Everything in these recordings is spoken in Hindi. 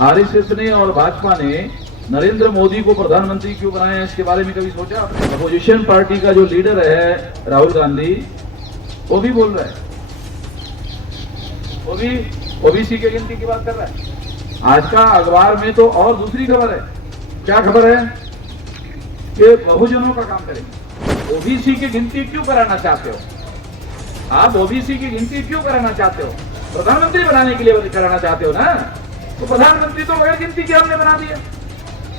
आरएसएस ने और भाजपा ने नरेंद्र मोदी को प्रधानमंत्री क्यों बनाया है, इसके बारे में कभी सोचा आपने? अपोजिशन पार्टी का जो लीडर है राहुल गांधी, वो भी बोल रहा है, वो भी ओबीसी की गिनती की बात कर रहा है। आज का अखबार में तो और दूसरी खबर है। क्या खबर है? कि बहुजनों का काम करेंगे। ओबीसी की गिनती क्यों कराना चाहते हो आप? ओबीसी की गिनती क्यों कराना चाहते हो? प्रधानमंत्री बनाने के लिए कराना चाहते हो ना? तो प्रधानमंत्री तो बगैर गिनती के हमने बना दिया।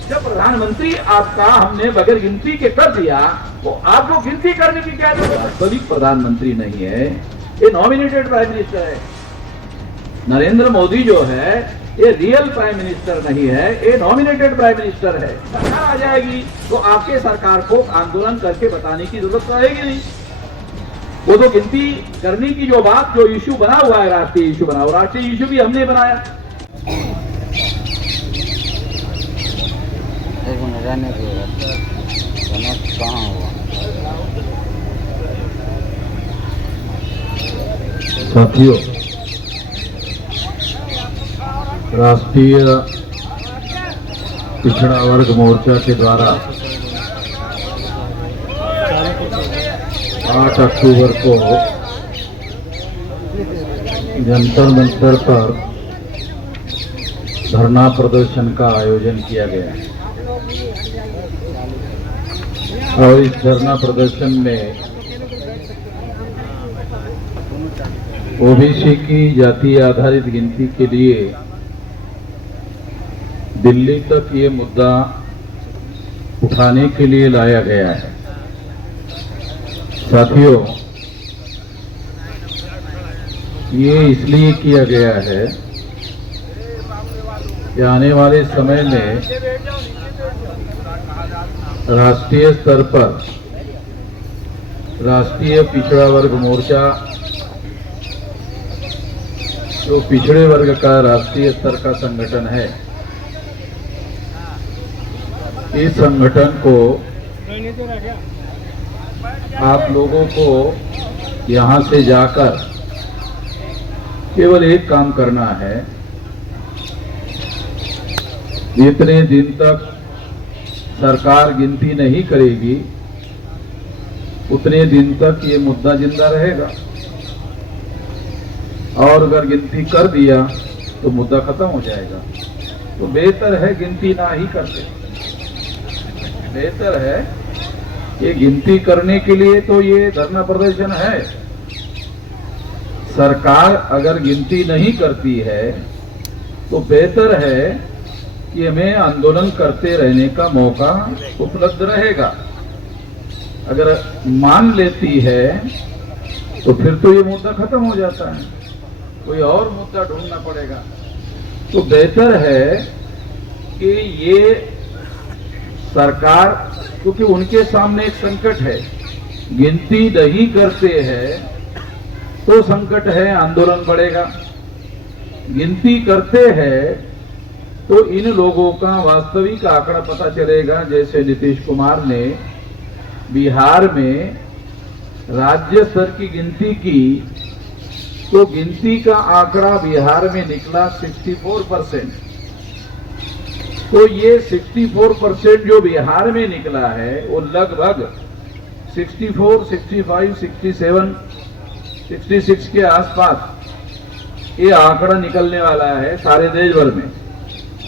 जब प्रधानमंत्री आपका हमने बगैर गिनती के कर दिया, तो आपको गिनती करने की क्या जरूरत है? वास्तविक प्रधानमंत्री नहीं है, ये नॉमिनेटेड प्राइम मिनिस्टर है। नरेंद्र मोदी जो है ये रियल प्राइम मिनिस्टर नहीं है, ये नॉमिनेटेड प्राइम मिनिस्टर है। सरकार आ जाएगी तो आपके सरकार को आंदोलन करके बताने की जरूरत रहेगी नहीं। वो तो गिनती करने की जो बात, जो इश्यू बना हुआ है, राष्ट्रीय इश्यू बना हुआ, राष्ट्रीय इश्यू भी हमने बनाया। रहने कहाँ हुआ? साथियों, राष्ट्रीय पिछड़ा वर्ग मोर्चा के द्वारा 8 अक्टूबर को जंतर मंतर पर धरना प्रदर्शन का आयोजन किया गया है और इस धरना प्रदर्शन में ओबीसी की जाति आधारित गिनती के लिए दिल्ली तक ये मुद्दा उठाने के लिए लाया गया है। साथियों, ये इसलिए किया गया है कि आने वाले समय में राष्ट्रीय स्तर पर राष्ट्रीय पिछड़ा वर्ग मोर्चा, जो पिछड़े वर्ग का राष्ट्रीय स्तर का संगठन है, इस संगठन को आप लोगों को यहां से जाकर केवल एक काम करना है। जितने दिन तक सरकार गिनती नहीं करेगी, उतने दिन तक ये मुद्दा जिंदा रहेगा और अगर गिनती कर दिया तो मुद्दा खत्म हो जाएगा। तो बेहतर है गिनती ना ही करते। बेहतर है ये गिनती करने के लिए तो ये धरना प्रदर्शन है। सरकार अगर गिनती नहीं करती है तो बेहतर है कि हमें आंदोलन करते रहने का मौका उपलब्ध रहेगा। अगर मान लेती है तो फिर तो ये मुद्दा खत्म हो जाता है, कोई और मुद्दा ढूंढना पड़ेगा। तो बेहतर है कि ये सरकार, क्योंकि उनके सामने एक संकट है, गिनती नहीं करते हैं तो संकट है, आंदोलन बढ़ेगा। गिनती करते हैं तो इन लोगों का वास्तविक आंकड़ा पता चलेगा। जैसे नीतीश कुमार ने बिहार में राज्य स्तर की गिनती की तो गिनती का आंकड़ा बिहार में निकला 64%। तो ये 64% जो बिहार में निकला है वो लगभग 64, 65, 67, 66 के आसपास ये आंकड़ा निकलने वाला है। सारे देश भर में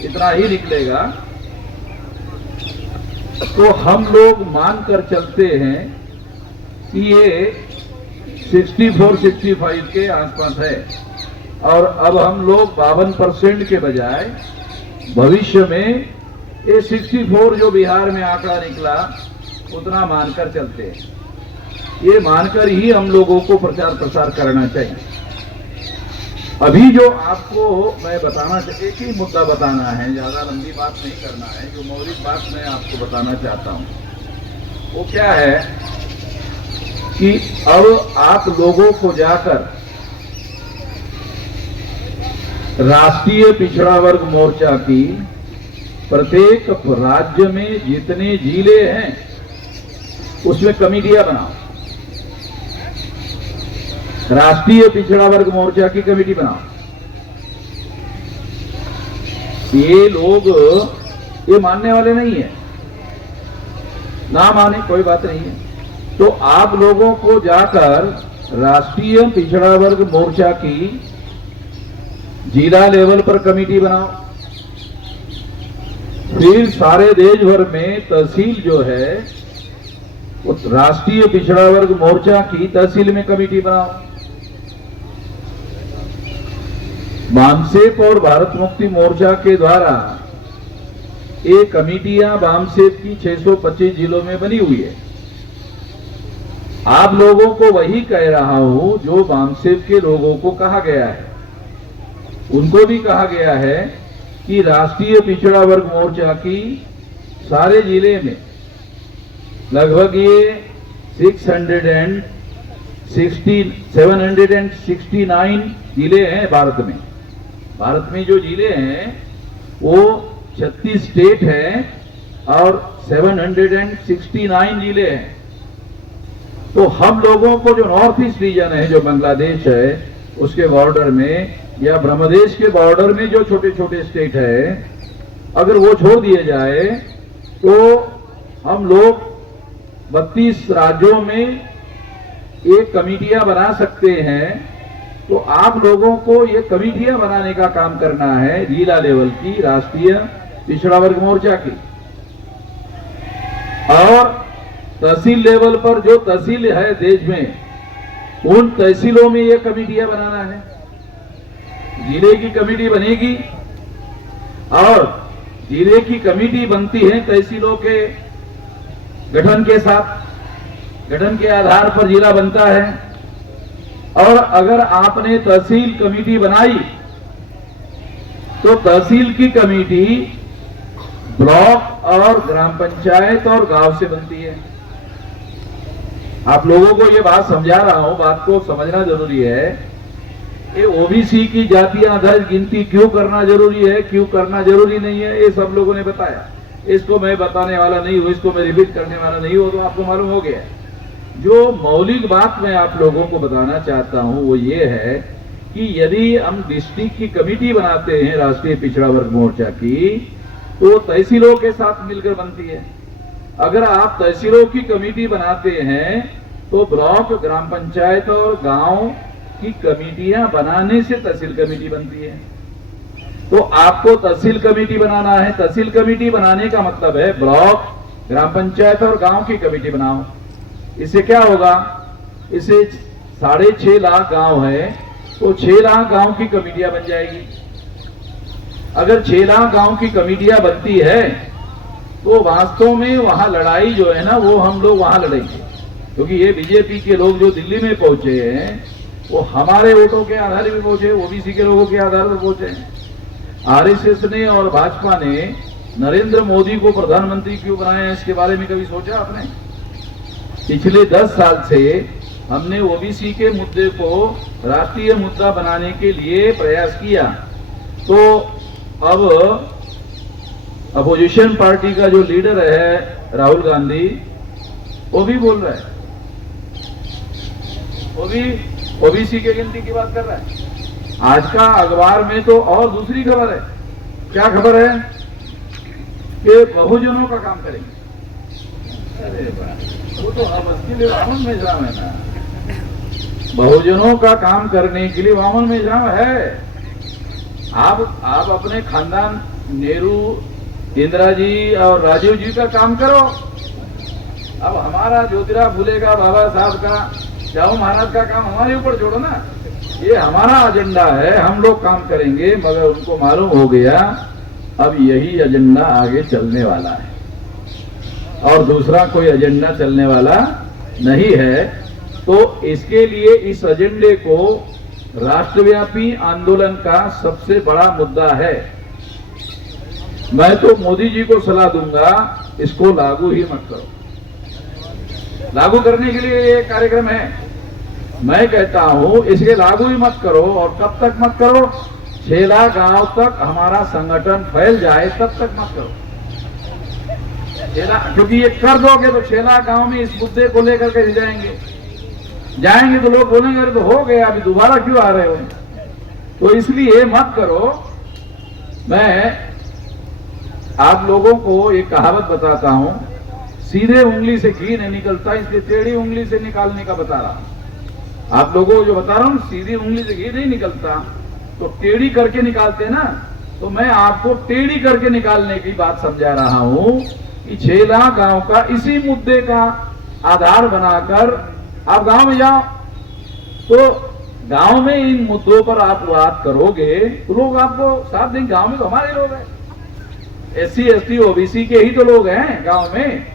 इतना ही निकलेगा। तो हम लोग मानकर चलते हैं कि ये 64, 65 के आसपास है और अब हम लोग 52% के बजाय भविष्य में ये 64 जो बिहार में आंकड़ा निकला उतना मानकर चलते हैं। ये मानकर ही हम लोगों को प्रचार प्रसार करना चाहिए। अभी जो आपको मैं बताना चाहिए, एक ही मुद्दा बताना है, ज्यादा लंबी बात नहीं करना है। जो मौलिक बात मैं आपको बताना चाहता हूं वो क्या है कि अब आप लोगों को जाकर राष्ट्रीय पिछड़ा वर्ग मोर्चा की प्रत्येक राज्य में जितने जिले हैं उसमें कमेटियां बनाओ। राष्ट्रीय पिछड़ा वर्ग मोर्चा की कमेटी बनाओ। ये लोग ये मानने वाले नहीं है, ना माने कोई बात नहीं है। तो आप लोगों को जाकर राष्ट्रीय पिछड़ा वर्ग मोर्चा की जिला लेवल पर कमेटी बनाओ, फिर सारे देश भर में तहसील जो है वो राष्ट्रीय पिछड़ा वर्ग मोर्चा की तहसील में कमेटी बनाओ। बामसेप और भारत मुक्ति मोर्चा के द्वारा ये कमेटियां बामसेप की 625 जिलों में बनी हुई है। आप लोगों को वही कह रहा हूं जो बामसेप के लोगों को कहा गया है, उनको भी कहा गया है कि राष्ट्रीय पिछड़ा वर्ग मोर्चा की सारे जिले में लगभग ये 769 जिले हैं भारत में। भारत में जो जिले हैं वो 36 स्टेट हैं और 769 जिले हैं। तो हम लोगों को जो नॉर्थ ईस्ट रीजन है, जो बांग्लादेश है उसके बॉर्डर में या ब्रह्मदेश के बॉर्डर में जो छोटे छोटे स्टेट है, अगर वो छोड़ दिए जाए तो हम लोग 32 राज्यों में एक कमेटियां बना सकते हैं। तो आप लोगों को ये कमेटियां बनाने का काम करना है जिला लेवल की, राष्ट्रीय पिछड़ा वर्ग मोर्चा की। और तहसील लेवल पर जो तहसील है देश में, उन तहसीलों में ये कमेटियां बनाना है। जिले की कमेटी बनेगी और जिले की कमेटी बनती है तहसीलों के गठन के साथ, गठन के आधार पर जिला बनता है। और अगर आपने तहसील कमेटी बनाई तो तहसील की कमेटी ब्लॉक और ग्राम पंचायत और गांव से बनती है। आप लोगों को ये बात समझा रहा हूं, बात को समझना जरूरी है। ये ओबीसी की जातियां दर्ज गिनती क्यों करना जरूरी है, क्यों करना जरूरी नहीं है, ये सब लोगों ने बताया। इसको मैं बताने वाला नहीं हूं, इसको मैं रिपीट करने वाला नहीं हूं, तो आपको मालूम हो गया। जो मौलिक बात मैं आप लोगों को बताना चाहता हूं वो ये है कि यदि हम डिस्ट्रिक्ट की कमेटी बनाते हैं राष्ट्रीय पिछड़ा वर्ग मोर्चा की, तो तहसीलों के साथ मिलकर बनती है। अगर आप तहसीलों की कमेटी बनाते हैं तो ब्लॉक, ग्राम पंचायत और गांव की कमेटियां बनाने से तहसील कमेटी बनती है। तो आपको तहसील कमेटी बनाना है। तहसील कमेटी बनाने का मतलब है ब्लॉक, ग्राम पंचायत और गांव की कमेटी बनाओ। इससे क्या होगा, इससे 6.5 लाख गांव है तो 6 लाख गांव की कमेटियां बन जाएगी। अगर 6 लाख गांव की कमेटियां बनती है तो वास्तव में वहां लड़ाई जो है ना वो हम लोग वहां लड़ेंगे, क्योंकि ये बीजेपी के लोग जो दिल्ली में पहुंचे हैं वो हमारे वोटों के आधार पर पहुंचे, ओबीसी के लोगों के आधार पर पहुंचे हैं। आरएसएस ने और भाजपा ने नरेंद्र मोदी को प्रधानमंत्री क्यों बनाया, इसके बारे में कभी सोचा आपने? पिछले 10 साल से हमने ओबीसी के मुद्दे को राष्ट्रीय मुद्दा बनाने के लिए प्रयास किया। तो अब अपोजिशन पार्टी का जो लीडर है राहुल गांधी, वो भी बोल रहा है, वो भी ओबीसी की गिनती की बात कर रहा है। आज का अखबार में तो और दूसरी खबर है। क्या खबर है? कि बहुजनों का काम करेंगे। अरे वो तो हम इसके लिए वामन मेजराम है ना, बहुजनों का काम करने के लिए वामन मेजराम है। आप अपने खानदान नेहरू, इंदिरा जी और राजीव जी का काम करो। अब हमारा ज्योतिराव फुले का, बाबा साहब का, जाओ महाराज का काम हमारे ऊपर छोड़ो ना। ये हमारा एजेंडा है, हम लोग काम करेंगे। मगर उनको मालूम हो गया अब यही एजेंडा आगे चलने वाला है और दूसरा कोई एजेंडा चलने वाला नहीं है। तो इसके लिए इस एजेंडे को राष्ट्रव्यापी आंदोलन का सबसे बड़ा मुद्दा है। मैं तो मोदी जी को सलाह दूंगा, इसको लागू ही मत करो। लागू करने के लिए ये कार्यक्रम है। मैं कहता हूं इसके लागू ही मत करो। और कब तक मत करो? 6 लाख गांव तक हमारा संगठन फैल जाए तब तक मत करो। क्योंकि ये कर दोगे तो 6 लाख गांव में इस मुद्दे को लेकर के जाएंगे तो लोग बोलेंगे अरे तो हो गया, अभी दोबारा क्यों आ रहे हो? तो इसलिए मत करो। मैं आप लोगों को एक कहावत बताता हूं, सीधे उंगली से घी नहीं निकलता, इसलिए टेढ़ी उंगली से निकालने का बता रहा हूं। आप लोगों को जो बता रहा हूं, सीधी उंगली से घी नहीं निकलता, तो टेढ़ी करके निकालते ना, तो मैं आपको टेढ़ी करके निकालने की बात समझा रहा हूं कि छेला गांव का इसी मुद्दे का आधार बनाकर आप गांव में जाओ, तो गांव में इन मुद्दों पर आप बात करोगे तो लोग आपको साथ देंगे। गांव में तो हमारे लोग हैं, SC ST OBC के ही तो लोग हैं गांव में।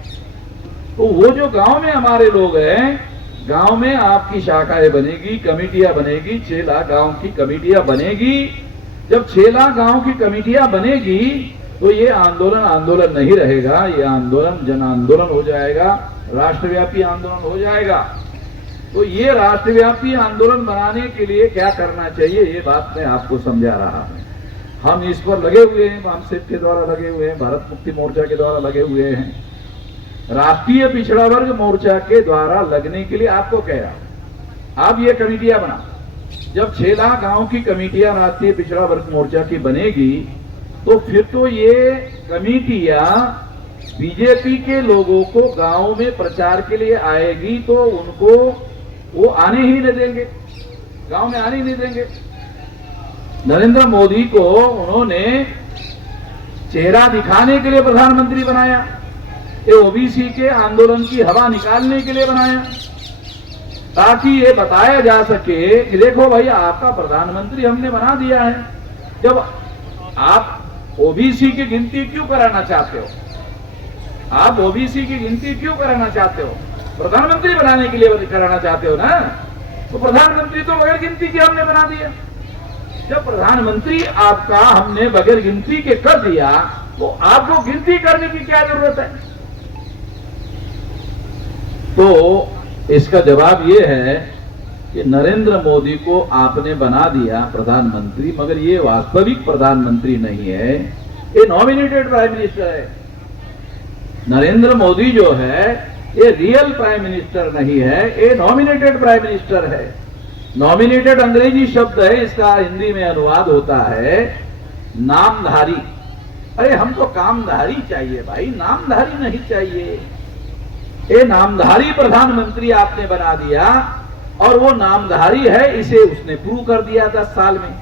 तो वो जो गांव में हमारे लोग हैं, गांव में आपकी शाखाएं बनेगी, कमेटियां बनेगी, छेला गांव की कमेटियां बनेगी। जब छेला गांव की कमेटियां बनेगी तो ये आंदोलन नहीं रहेगा, ये आंदोलन जन आंदोलन हो जाएगा, राष्ट्रव्यापी आंदोलन हो जाएगा। तो ये राष्ट्रव्यापी आंदोलन बनाने के लिए क्या करना चाहिए, ये बात मैं आपको समझा रहा हूं। हम इस पर लगे हुए हैं, वामसेप के द्वारा लगे हुए हैं, भारत मुक्ति मोर्चा के द्वारा लगे हुए हैं, राष्ट्रीय पिछड़ा वर्ग मोर्चा के द्वारा लगने के लिए आपको कह रहा हूं। आप ये कमेटियां बना, जब छेला गांव की कमेटियां राष्ट्रीय पिछड़ा वर्ग मोर्चा की बनेगी तो फिर तो ये कमेटियां बीजेपी के लोगों को गांव में प्रचार के लिए आएगी तो उनको वो आने ही नहीं देंगे, गांव में आने ही नहीं देंगे। नरेंद्र मोदी को उन्होंने चेहरा दिखाने के लिए प्रधानमंत्री बनाया, ये ओबीसी के आंदोलन की हवा निकालने के लिए बनाया, ताकि ये बताया जा सके कि देखो भाई आपका प्रधानमंत्री हमने बना दिया है। जब आप ओबीसी की गिनती क्यों कराना चाहते हो, आप ओबीसी की गिनती क्यों कराना चाहते हो, प्रधानमंत्री बनाने के लिए कराना चाहते हो ना, तो प्रधानमंत्री तो बगैर गिनती के हमने बना दिया। जब प्रधानमंत्री आपका हमने बगैर गिनती के कर दिया तो आपको गिनती करने की क्या जरूरत है। तो इसका जवाब यह है कि नरेंद्र मोदी को आपने बना दिया प्रधानमंत्री, मगर ये वास्तविक प्रधानमंत्री नहीं है, ये नॉमिनेटेड प्राइम मिनिस्टर है। नरेंद्र मोदी जो है ये रियल प्राइम मिनिस्टर नहीं है, ये नॉमिनेटेड प्राइम मिनिस्टर है। नॉमिनेटेड अंग्रेजी शब्द है, इसका हिंदी में अनुवाद होता है नामधारी। अरे हमको कामधारी चाहिए भाई, नामधारी नहीं चाहिए। ये नामधारी प्रधानमंत्री आपने बना दिया और वो नामधारी है, इसे उसने प्रूव कर दिया 10 साल में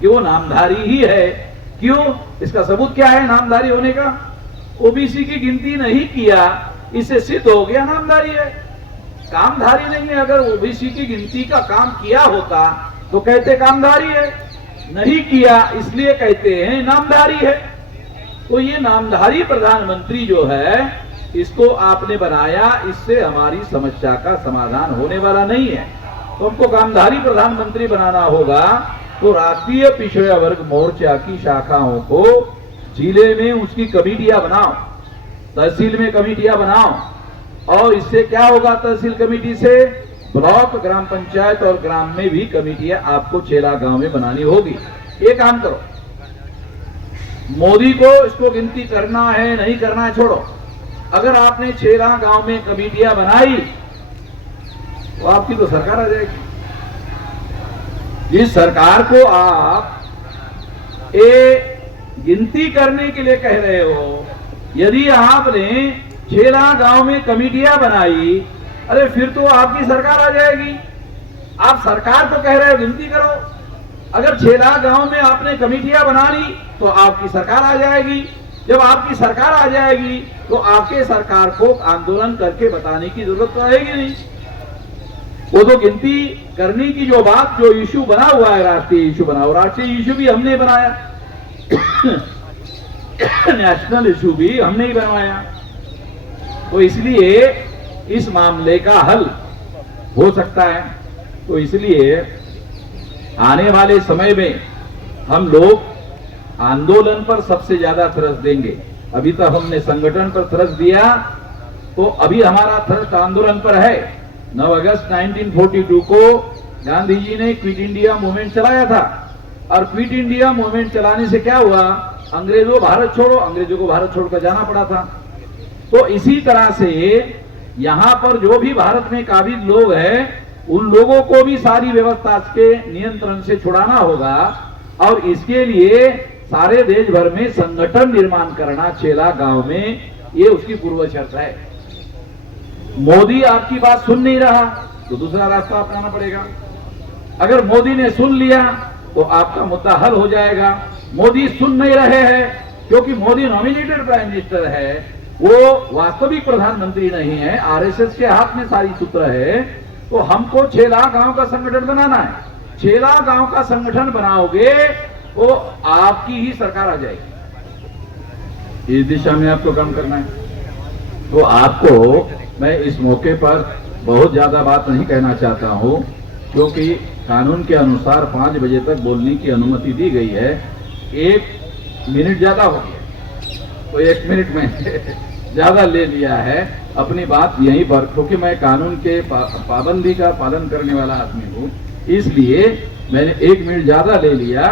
कि वो नामधारी ही है। क्यों, इसका सबूत क्या है नामधारी होने का? ओबीसी की गिनती नहीं किया, इससे सिद्ध हो गया नामधारी है। कामधारी नहीं है। अगर ओबीसी की गिनती का काम किया होता तो कहते कामधारी है, नहीं किया इसलिए कहते हैं नामधारी है। तो ये नामधारी प्रधानमंत्री जो है इसको आपने बनाया, इससे हमारी समस्या का समाधान होने वाला नहीं है। तो हमको कामधारी प्रधानमंत्री बनाना होगा तो राष्ट्रीय पिछड़ा वर्ग मोर्चा की शाखाओं को जिले में उसकी कमेटियां बनाओ, तहसील में कमेटियां बनाओ, और इससे क्या होगा, तहसील कमेटी से ब्लॉक, ग्राम पंचायत और ग्राम में भी कमेटियां आपको छेला गांव में बनानी होगी। ये काम करो। मोदी को इसको गिनती करना है नहीं करना है छोड़ो। अगर आपने छेला गांव में कमेटियां बनाई तो आपकी तो सरकार आ जाएगी। जिस सरकार को आप गिनती करने के लिए कह रहे हो, यदि आपने छेला गांव में कमेटियां बनाई, अरे फिर तो आपकी सरकार आ जाएगी। आप सरकार को कह रहे हो गिनती करो, अगर छेला गांव में आपने कमेटियां बना ली तो आपकी सरकार आ जाएगी। जब आपकी सरकार आ जाएगी तो आपके सरकार को आंदोलन करके बताने की जरूरत तो रहेगी नहीं। वो तो गिनती करने की जो बात, जो इश्यू बना हुआ है, राष्ट्रीय इश्यू बना हुआ, राष्ट्रीय इश्यू भी हमने बनाया, नेशनल इश्यू भी हमने ही बनवाया। तो इसलिए इस मामले का हल हो सकता है। तो इसलिए आने वाले समय में हम लोग आंदोलन पर सबसे ज्यादा थ्रस्ट देंगे। अभी तक हमने संगठन पर थ्रस्ट दिया, तो अभी हमारा थ्रस्ट आंदोलन पर है। 9 अगस्त 1942 को गांधी जी ने क्विट इंडिया मूवमेंट चलाया था, और क्विट इंडिया मूवमेंट चलाने से क्या हुआ, अंग्रेजों भारत छोड़ो, अंग्रेजों को भारत छोड़कर जाना पड़ा था। तो इसी तरह से यहां पर जो भी भारत में काबिज लोग हैं, उन लोगों को भी सारी व्यवस्था के नियंत्रण से छुड़ाना होगा, और इसके लिए सारे देश भर में संगठन निर्माण करना 6 लाख गांव में, ये उसकी पूर्व शर्त है। मोदी आपकी बात सुन नहीं रहा तो दूसरा रास्ता अपनाना पड़ेगा। अगर मोदी ने सुन लिया तो आपका मुद्दा हल हो जाएगा। मोदी सुन नहीं रहे हैं क्योंकि मोदी नॉमिनेटेड प्राइम मिनिस्टर है, वो वास्तविक प्रधानमंत्री नहीं है, आरएसएस के हाथ में सारी सूत्र है। तो हमको 6 लाख गांव का संगठन बनाना है। 6 लाख गांव का संगठन बनाओगे तो आपकी ही सरकार आ जाएगी। इस दिशा में आपको काम करना है। तो आपको मैं इस मौके पर बहुत ज्यादा बात नहीं कहना चाहता हूं, क्योंकि कानून के अनुसार 5 बजे तक बोलने की अनुमति दी गई है। 1 मिनट ज्यादा हो गया तो 1 मिनट में ज्यादा ले लिया है अपनी बात यहीं पर, क्योंकि मैं कानून के पाबंदी का पालन करने वाला आदमी हूं, इसलिए मैंने 1 मिनट ज्यादा ले लिया।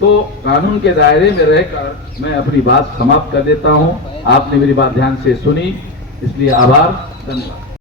तो कानून के दायरे में रहकर मैं अपनी बात समाप्त कर देता हूं। आपने मेरी बात ध्यान से सुनी, इसलिए आभार, धन्यवाद।